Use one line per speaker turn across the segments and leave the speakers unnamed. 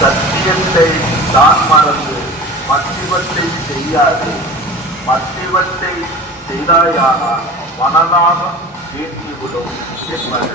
சத்தியத்தை தான் மறந்து மத்திவத்தை செய்யாது. மத்திவத்தை செய்தாயானால் மனநாகம் வீழ்த்திவிடும் என்பது.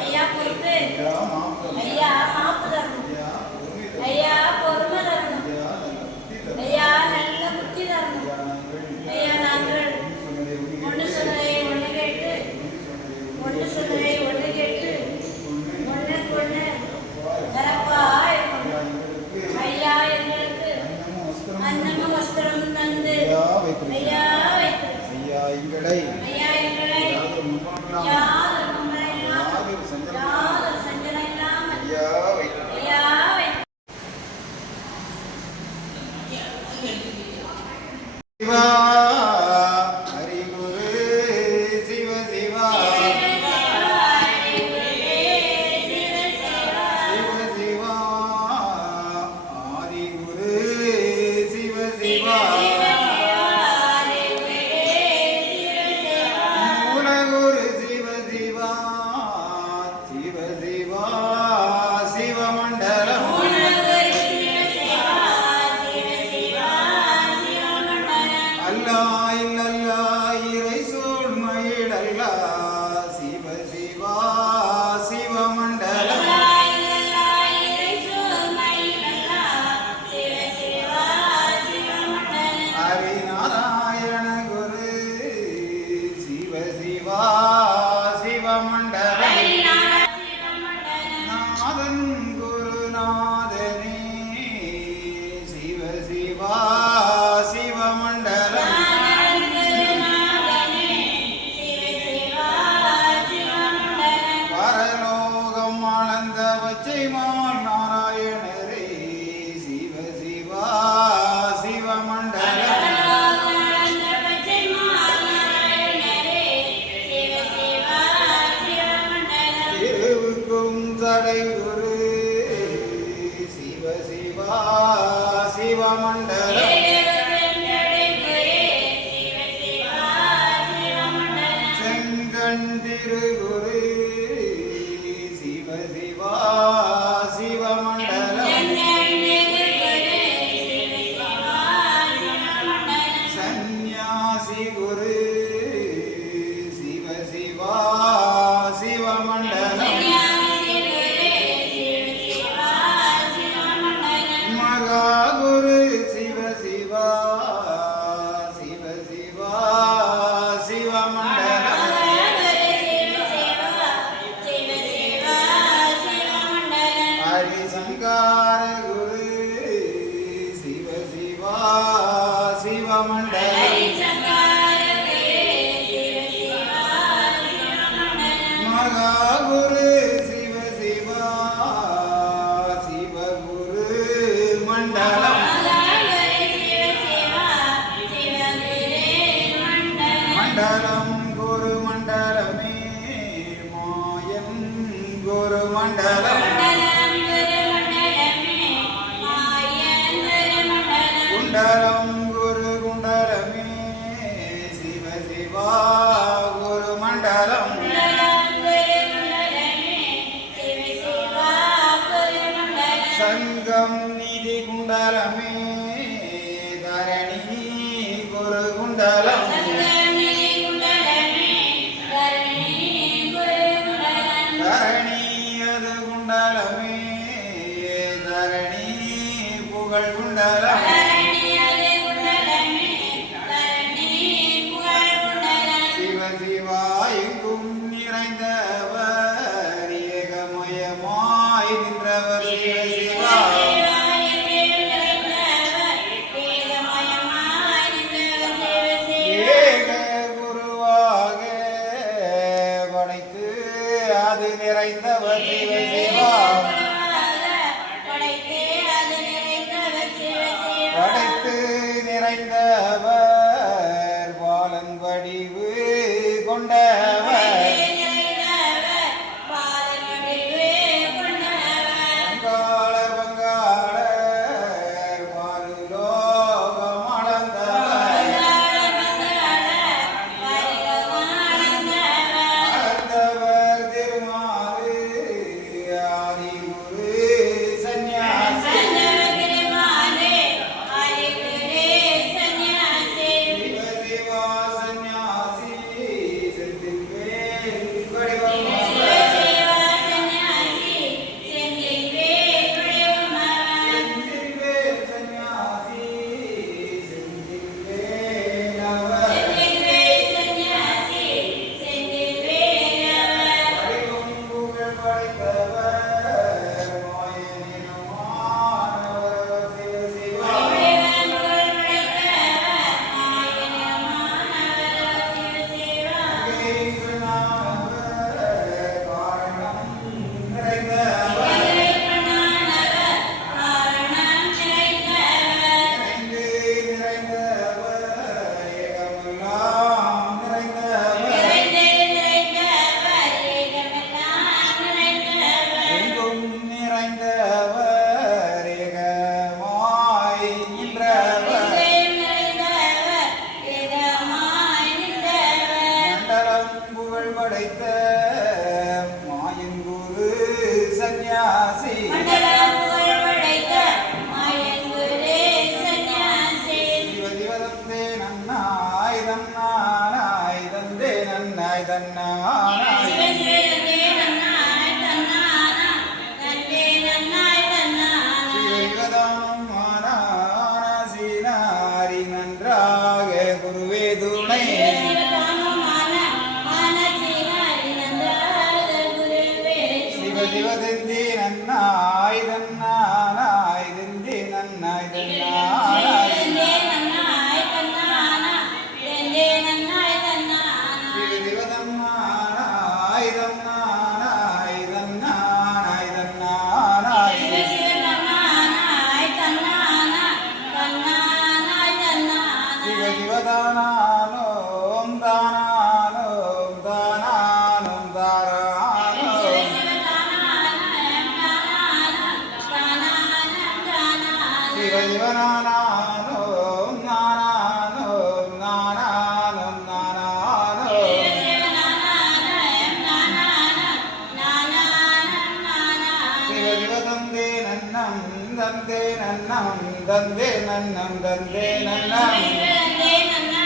ஐயா பொறுப்பு ஐயா மாப்பு ஐயா பொறுமை ஐயா Dalam அறிவு கொண்டவர் America.
ಶಿವದಿಂದಿ ನನ್ನ ಆಯ್ದನ್ನ ಆಯ್ದಿಂದಿ ನನ್ನ ಇದನ್ನ
ನನ್ನಂ ದಂದೇ ನನ್ನಂ ದಂದೇ ನನ್ನಂ